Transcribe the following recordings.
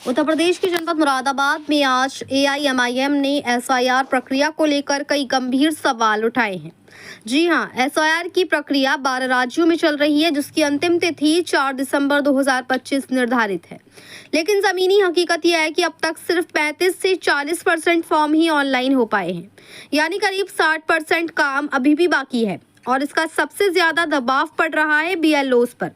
उत्तर प्रदेश के जनपद मुरादाबाद में आज एआईएमआईएम ने एसआईआर प्रक्रिया को लेकर कई गंभीर सवाल उठाए हैं। जी हां, एसआईआर की प्रक्रिया 12 राज्यों में चल रही है, जिसकी अंतिम तिथि 4 दिसंबर 2025 निर्धारित है। लेकिन जमीनी हकीकत यह है कि अब तक सिर्फ 35 से 40% फॉर्म ही ऑनलाइन हो पाए हैं, यानी करीब 60% काम अभी भी बाकी है। और इसका सबसे ज्यादा दबाव पड़ रहा है बीएलओस पर।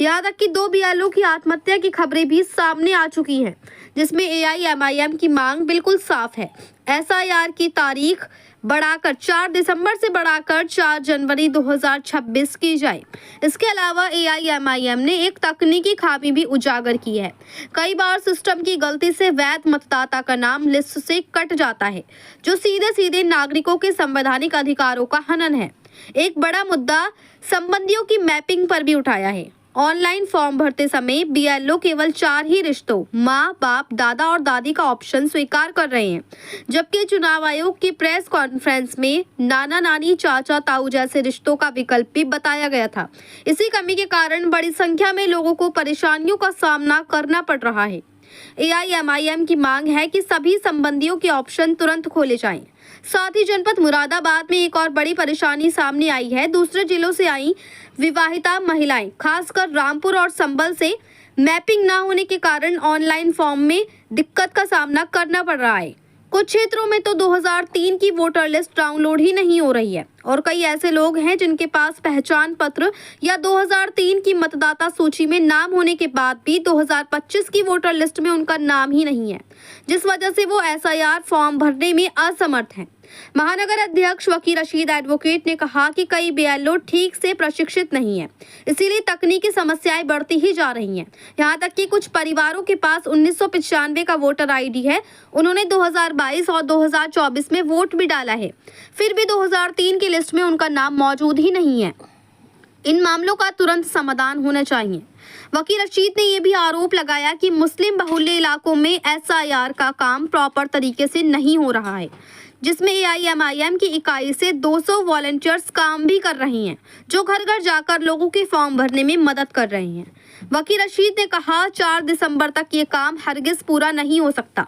यहाँ तक कि 2 बीएलओ की आत्महत्या की खबरें भी सामने आ चुकी हैं, जिसमें एआईएमआईएम की मांग बिल्कुल साफ है। एसआईआर की तारीख बढ़ाकर 4 दिसंबर से बढ़ाकर 4 जनवरी 2026 की जाए। इसके अलावा एआईएमआईएम ने एक तकनीकी खामी भी उजागर की है। कई बार सिस्टम की गलती से वैध मतदाता का नाम लिस्ट से कट जाता है, जो सीधे सीधे नागरिकों के संवैधानिक अधिकारों का हनन है। एक बड़ा मुद्दा संबंधियों की मैपिंग पर भी उठाया है। ऑनलाइन फॉर्म भरते समय बीएलओ केवल 4 ही रिश्तों माँ, बाप, दादा और दादी का ऑप्शन स्वीकार कर रहे हैं, जबकि चुनाव आयोग की प्रेस कॉन्फ्रेंस में नाना, नानी, चाचा, ताऊ जैसे रिश्तों का विकल्प भी बताया गया था। इसी कमी के कारण बड़ी संख्या में लोगों को परेशानियों का सामना करना पड़ रहा है। एआईएमआईएम की मांग है कि सभी संबंधियों के ऑप्शन तुरंत खोले जाएं। साथ ही जनपद मुरादाबाद में एक और बड़ी परेशानी सामने आई है। दूसरे जिलों से आई विवाहिता महिलाएं, खासकर रामपुर और संबल से मैपिंग न होने के कारण ऑनलाइन फॉर्म में दिक्कत का सामना करना पड़ रहा है। कुछ क्षेत्रों में तो 2003 की वोटर लिस्ट डाउनलोड ही नहीं हो रही है और कई ऐसे लोग हैं जिनके पास पहचान पत्र या 2003 की मतदाता सूची में नाम होने के बाद भी 2025 की वोटर लिस्ट में उनका नाम ही नहीं है, जिस वजह से वो एसआईआर फॉर्म भरने में असमर्थ हैं। महानगर अध्यक्ष वकील रशीद एडवोकेट ने कहा कि कई बीएलओ ठीक से प्रशिक्षित नहीं है, इसीलिए तकनीकी समस्याएं बढ़ती ही जा रही हैं। यहाँ तक कि कुछ परिवारों के पास 1995 का वोटर आईडी है, उन्होंने 2022 और 2024 में वोट भी डाला है, फिर भी 2003 की लिस्ट में उनका नाम मौजूद ही नहीं है। इन मामलों का तुरंत समाधान होना चाहिए। वकील रशीद ने यह भी आरोप लगाया कि मुस्लिम बहुल्य इलाकों में एसआईआर का काम प्रॉपर तरीके से नहीं हो रहा है, जिसमें एआईएमआईएम की इकाई से 200 वॉलंटियर्स काम भी कर रही हैं, जो घर घर जाकर लोगों के फॉर्म भरने में मदद कर रहे हैं। वकील रशीद ने कहा 4 दिसंबर तक ये काम हरगिज पूरा नहीं हो सकता,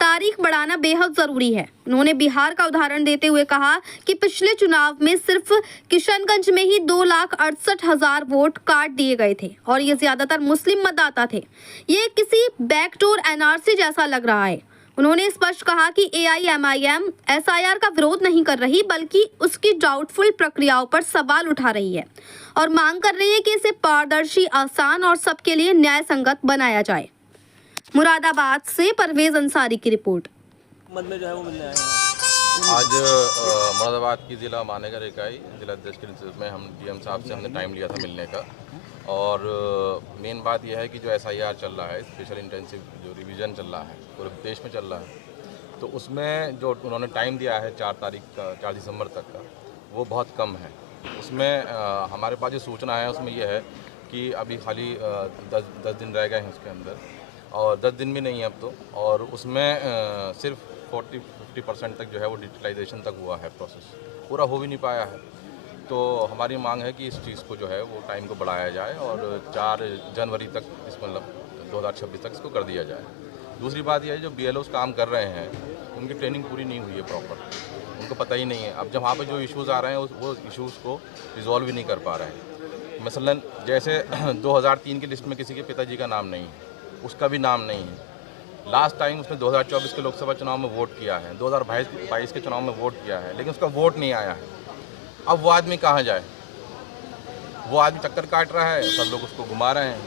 तारीख बढ़ाना बेहद जरूरी है। उन्होंने बिहार का उदाहरण देते हुए कहा कि पिछले चुनाव में सिर्फ किशनगंज में ही 2,68,000 वोट काट दिए गए थे और ये ज्यादातर मुस्लिम मतदाता थे। ये किसी बैकडोर एनआरसी जैसा लग रहा है। उन्होंने स्पष्ट कहा कि एआईएमआईएम एसआईआर का विरोध नहीं कर रही, बल्कि उसकी डाउटफुल प्रक्रियाओं पर सवाल उठा रही है और मांग कर रही है कि इसे पारदर्शी, आसान और सबके लिए न्याय संगत बनाया जाए। मुरादाबाद से परवेज अंसारी की रिपोर्ट। में जो है वो मिलने आए हैं। आज मुरादाबाद की जिला महानगर इकाई जिला अध्यक्ष के नेतृत्व में हम डीएम साहब से हमने टाइम लिया था मिलने का। और मेन बात यह है कि जो एसआईआर चल रहा है, स्पेशल इंटेंसिव जो रिवीजन चल रहा है, पूरे देश में चल रहा है, तो उसमें जो उन्होंने टाइम दिया है 4 दिसंबर तक का, वो बहुत कम है। उसमें हमारे पास जो सूचना है उसमें यह है कि अभी खाली 10 दिन रह गए हैं उसके अंदर, और 10 दिन भी नहीं है अब तो, और उसमें सिर्फ 40-50% तक जो है वो डिजिटलाइजेशन तक हुआ है, प्रोसेस पूरा हो भी नहीं पाया है। तो हमारी मांग है कि इस चीज़ को जो है वो टाइम को बढ़ाया जाए और 4 जनवरी तक इस मतलब 2026 तक इसको कर दिया जाए। दूसरी बात यह है जो बीएलओस काम कर रहे हैं उनकी ट्रेनिंग पूरी नहीं हुई है प्रॉपर, उनको पता ही नहीं है। अब जब वहाँ पे जो इश्यूज़ आ रहे हैं वो इश्यूज़ को रिजॉल्व भी नहीं कर पा रहे हैं। मसलन जैसे 2003 की लिस्ट में किसी के पिताजी का नाम नहीं है, उसका भी नाम नहीं है। लास्ट टाइम उसने 2024 के लोकसभा चुनाव में वोट किया है, 2022 के चुनाव में वोट किया है, लेकिन उसका वोट नहीं आया है। अब वो आदमी कहाँ जाए? वो आदमी चक्कर काट रहा है, सब लोग उसको घुमा रहे हैं,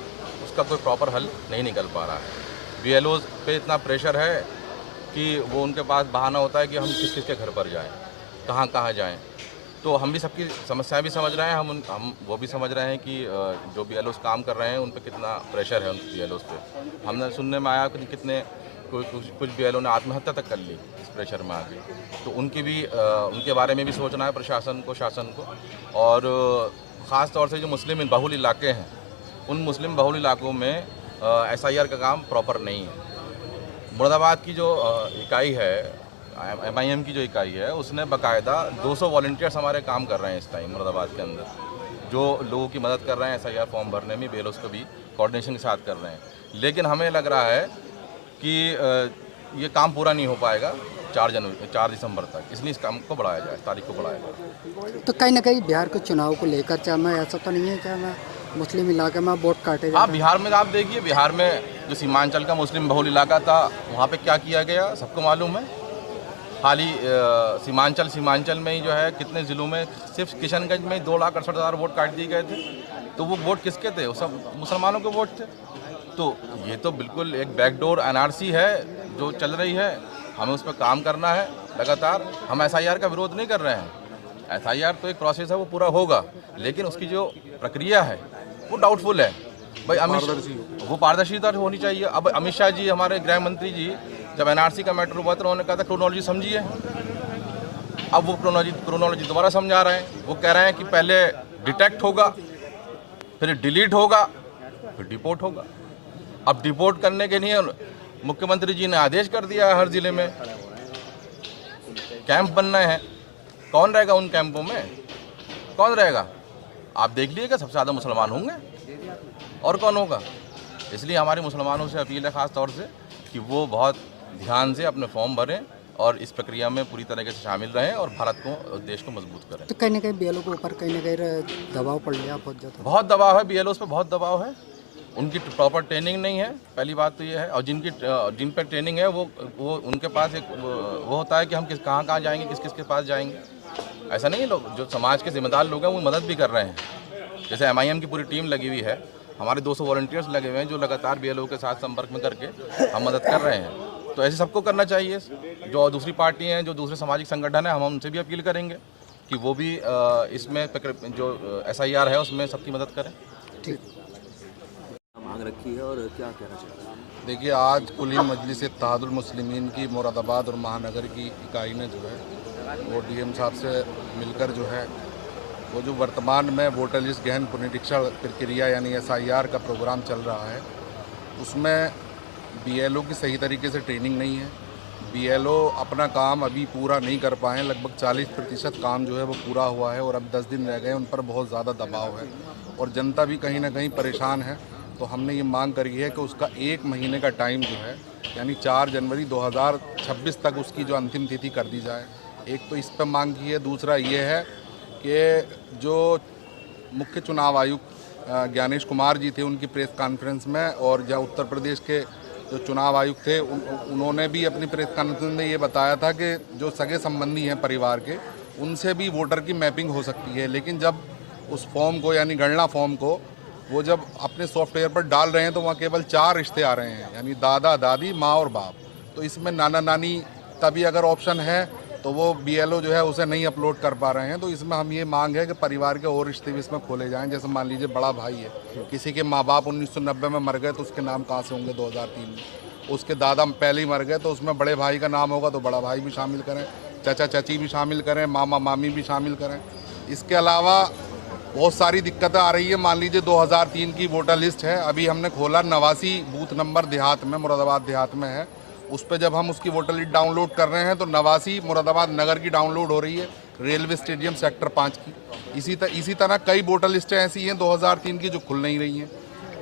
उसका कोई प्रॉपर हल नहीं निकल पा रहा है। बीएलओ पे इतना प्रेशर है कि वो उनके पास बहाना होता है कि हम किस किस के घर पर जाएं, कहाँ कहाँ जाएं। तो हम भी सबकी समस्याएं भी समझ रहे हैं, हम वो भी समझ रहे हैं कि जो बीएलओस काम कर रहे हैं उन पर कितना प्रेशर है उन बीएलओस पे। हमने सुनने में आया कि कितने कुछ बीएलओ ने आत्महत्या तक कर ली इस प्रेशर में आके। तो उनकी भी उनके बारे में भी सोचना है प्रशासन को, शासन को। और ख़ास तौर से जो मुस्लिम बहुल इलाके हैं, उन मुस्लिम बहुल इलाकों में एसआईआर का काम प्रॉपर नहीं है। मुरादाबाद की जो इकाई है, एमआईएम की जो इकाई है, उसने बाकायदा 200 वॉलंटियर्स हमारे काम कर रहे हैं इस टाइम मुरादाबाद के अंदर, जो लोगों की मदद कर रहे हैं एसआईआर फॉर्म भरने में, बीएलओस को भी कोऑर्डिनेशन के साथ कर रहे हैं। लेकिन हमें लग रहा है कि ये काम पूरा नहीं हो पाएगा 4 दिसंबर तक, इसलिए इस काम को बढ़ाया जाए, तारीख को बढ़ाया जाए। तो कहीं ना कहीं बिहार के चुनाव को लेकर चाहे मैं ऐसा तो नहीं है कि मैं मुस्लिम इलाके में वोट काटे हाँ, बिहार में आप देखिए, बिहार में जो सीमांचल का मुस्लिम बहुल इलाका था, वहाँ पे क्या किया गया सबको मालूम है। हाल ही सीमांचल में ही जो है कितने ज़िलों में सिर्फ किशनगंज में 2,68,000 वोट काट दिए गए थे। तो वो वोट किसके थे? वो सब मुसलमानों के वोट थे। तो ये तो बिल्कुल एक बैकडोर एनआरसी है जो चल रही है, हमें उस पर काम करना है लगातार। हम एसआईआर का विरोध नहीं कर रहे हैं, एसआईआर तो एक प्रोसेस है, वो पूरा होगा, लेकिन उसकी जो प्रक्रिया है वो डाउटफुल है भाई। वो पारदर्शिता होनी चाहिए। अब अमित शाह जी, हमारे गृह मंत्री जी, जब एनआरसी का मैटर हुआ तो उन्होंने कहा था क्रोनोलॉजी समझिए। अब वो क्रोनोलॉजी दोबारा समझा रहे हैं। वो कह रहे हैं कि पहले डिटेक्ट होगा, फिर डिलीट होगा, फिर डिपोर्ट होगा। अब डिपोर्ट करने के लिए मुख्यमंत्री जी ने आदेश कर दिया है, हर जिले में कैंप बनना है। कौन रहेगा उन कैंपों में? कौन रहेगा? आप देख लीजिएगा, सबसे ज़्यादा मुसलमान होंगे, और कौन होगा? इसलिए हमारे मुसलमानों से अपील है ख़ास तौर से कि वो बहुत ध्यान से अपने फॉर्म भरें और इस प्रक्रिया में पूरी तरीके से शामिल रहें और भारत को, देश को मजबूत करें। तो कहीं ना कहीं बीएलओ के ऊपर कहीं ना कहीं दबाव पड़ गया बहुत ज़्यादा। बहुत दबाव है, बीएलओ पे बहुत दबाव है। उनकी प्रॉपर ट्रेनिंग नहीं है, पहली बात तो ये है। और जिन पर ट्रेनिंग है वो उनके पास एक वो होता है कि हम कहाँ जाएंगे, किस के पास जाएंगे। ऐसा नहीं है। लोग जो समाज के जिम्मेदार लोग हैं वो मदद भी कर रहे हैं। जैसे एमआईएम की पूरी टीम लगी हुई है, हमारे 200 वॉलंटियर्स लगे हुए हैं जो लगातार बीएलओ के साथ संपर्क में करके हम मदद कर रहे हैं। तो ऐसे सबको करना चाहिए। जो दूसरी पार्टी हैं, जो दूसरे सामाजिक संगठन हैं, हम उनसे भी अपील करेंगे कि वो भी इसमें जो एसआईआर है उसमें सबकी मदद करें। ठीक, मांग रखी है और क्या कहना चाहिए? देखिए, आज कुली मजलिस इत्तेहादुल मुस्लिमीन की मुरादाबाद और महानगर की इकाई ने जो है वो डीएम साहब से मिलकर जो है वो जो वर्तमान में वोटर लिस्ट गहन पुनरीक्षण प्रक्रिया यानी एसआईआर का प्रोग्राम चल रहा है, उसमें बीएलओ की सही तरीके से ट्रेनिंग नहीं है। बीएलओ अपना काम अभी पूरा नहीं कर पाए हैं। लगभग 40% काम जो है वो पूरा हुआ है और अब 10 दिन रह गए। उन पर बहुत ज़्यादा दबाव है और जनता भी कहीं ना कहीं परेशान है। तो हमने ये मांग करी है कि उसका 1 महीने का टाइम जो है यानी 4 जनवरी 2026 तक उसकी जो अंतिम तिथि कर दी जाए। एक तो इस पर मांग की है। दूसरा ये है कि जो मुख्य चुनाव आयुक्त ज्ञानेश कुमार जी थे, उनकी प्रेस कॉन्फ्रेंस में, और जो उत्तर प्रदेश के जो चुनाव आयुक्त थे उन्होंने भी अपनी प्रेस कॉन्फ्रेंस में ये बताया था कि जो सगे संबंधी हैं परिवार के, उनसे भी वोटर की मैपिंग हो सकती है। लेकिन जब उस फॉर्म को यानी गणना फॉर्म को वो जब अपने सॉफ्टवेयर पर डाल रहे हैं तो वहाँ केवल 4 रिश्ते आ रहे हैं, यानी दादा दादी, माँ और बाप। तो इसमें नाना नानी तभी अगर ऑप्शन है तो वो बीएलओ जो है उसे नहीं अपलोड कर पा रहे हैं। तो इसमें हम ये मांग है कि परिवार के और रिश्ते भी इसमें खोले जाएं। जैसे मान लीजिए बड़ा भाई है, किसी के माँ बाप 1990 में मर गए तो उसके नाम कहाँ से होंगे 2003 में। उसके दादा पहले ही मर गए तो उसमें बड़े भाई का नाम होगा तो बड़ा भाई भी शामिल करें, चाचा चाची भी शामिल करें, मामा मामी भी शामिल करें। इसके अलावा बहुत सारी दिक्कतें आ रही है। मान लीजिए 2003 की वोटर लिस्ट है, अभी हमने खोला 89 बूथ नंबर देहात में, मुरादाबाद देहात में है। उस पर जब हम उसकी वोटर लिस्ट डाउनलोड कर रहे हैं तो 89 मुरादाबाद नगर की डाउनलोड हो रही है, रेलवे स्टेडियम सेक्टर 5 की। इसी तरह कई वोटर लिस्टें ऐसी हैं 2003 की जो खुल नहीं रही हैं।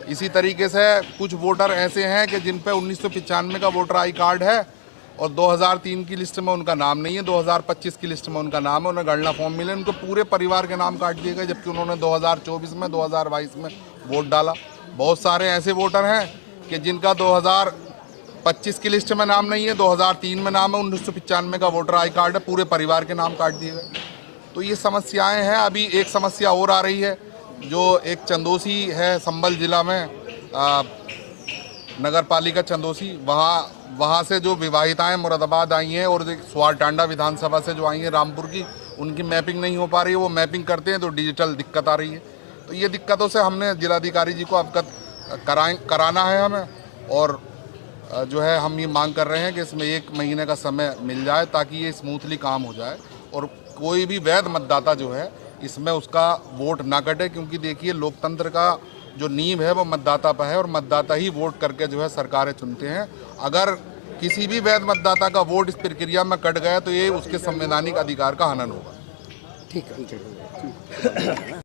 इसी तरीके से कुछ वोटर ऐसे हैं कि जिन पर 1995 का वोटर आई कार्ड है और 2003 की लिस्ट में उनका नाम नहीं है, 2025 की लिस्ट में उनका नाम है। उन्हें गणना फॉर्म मिले, उनको पूरे परिवार के नाम काट दिए गए, जबकि उन्होंने 2024 में 2022 में वोट डाला। बहुत सारे ऐसे वोटर हैं कि जिनका 2025 की लिस्ट में नाम नहीं है, 2003 में नाम है, 1995 का वोटर आई कार्ड है, पूरे परिवार के नाम काट दिए गए। तो ये समस्याएँ हैं। अभी एक समस्या और आ रही है, जो एक चंदोसी है संभल जिला में, नगर पालिका चंदोसी, वहाँ से जो विवाहिताएं मुरादाबाद आई हैं और स्वारटांडा विधानसभा से जो आई हैं रामपुर की, उनकी मैपिंग नहीं हो पा रही है। वो मैपिंग करते हैं तो डिजिटल दिक्कत आ रही है। तो ये दिक्कतों से हमने जिलाधिकारी जी को अवगत कराना है हमें, और जो है हम ये मांग कर रहे हैं कि इसमें 1 महीने का समय मिल जाए ताकि ये स्मूथली काम हो जाए और कोई भी वैध मतदाता जो है इसमें उसका वोट ना कटे। क्योंकि देखिए, लोकतंत्र का जो नींव है वो मतदाता पर है और मतदाता ही वोट करके जो है सरकारें चुनते हैं। अगर किसी भी वैध मतदाता का वोट इस प्रक्रिया में कट गया तो ये उसके संवैधानिक अधिकार का हनन होगा। ठीक है।